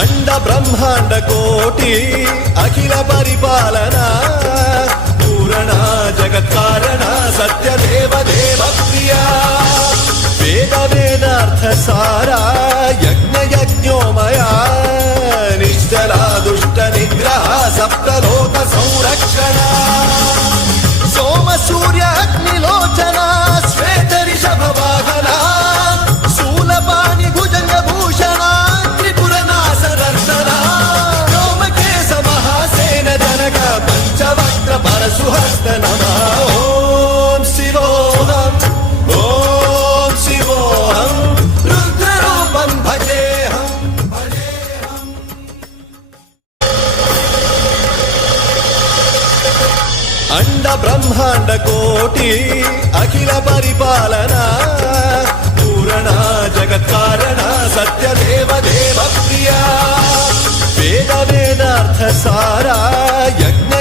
అండ బ్రహ్మాండ కోటి అఖిల పరిపాలన పూరణ జగత్కారణ సత్యదేవ దేవ ప్రియా వేద వేదార్థ సారా యజ్ఞ యజ్ఞోమయా నిశ్చలా దుష్ట నిగ్రహ సప్తలోక సంరక్షణ సోమ సూర్య అగ్నిలోచన శ్వేత రిషభ వాహన శూలపాణి భుజంగ భూషణ త్రిపుర నాశనర్దన వ్యోమకేశ మహాసేన జనక పంచవక్ర పరశుహస్త నమః ఓం శివోహం ఓం శివోహం రుద్రరూపం భజేహం భజేహం అండ బ్రహ్మాండ కోటి అఖిల పరిపాలన పూరణ జగత్కారణ సత్యదేవ దేవ ప్రియా వేద వేదార్థ సారా యజ్ఞ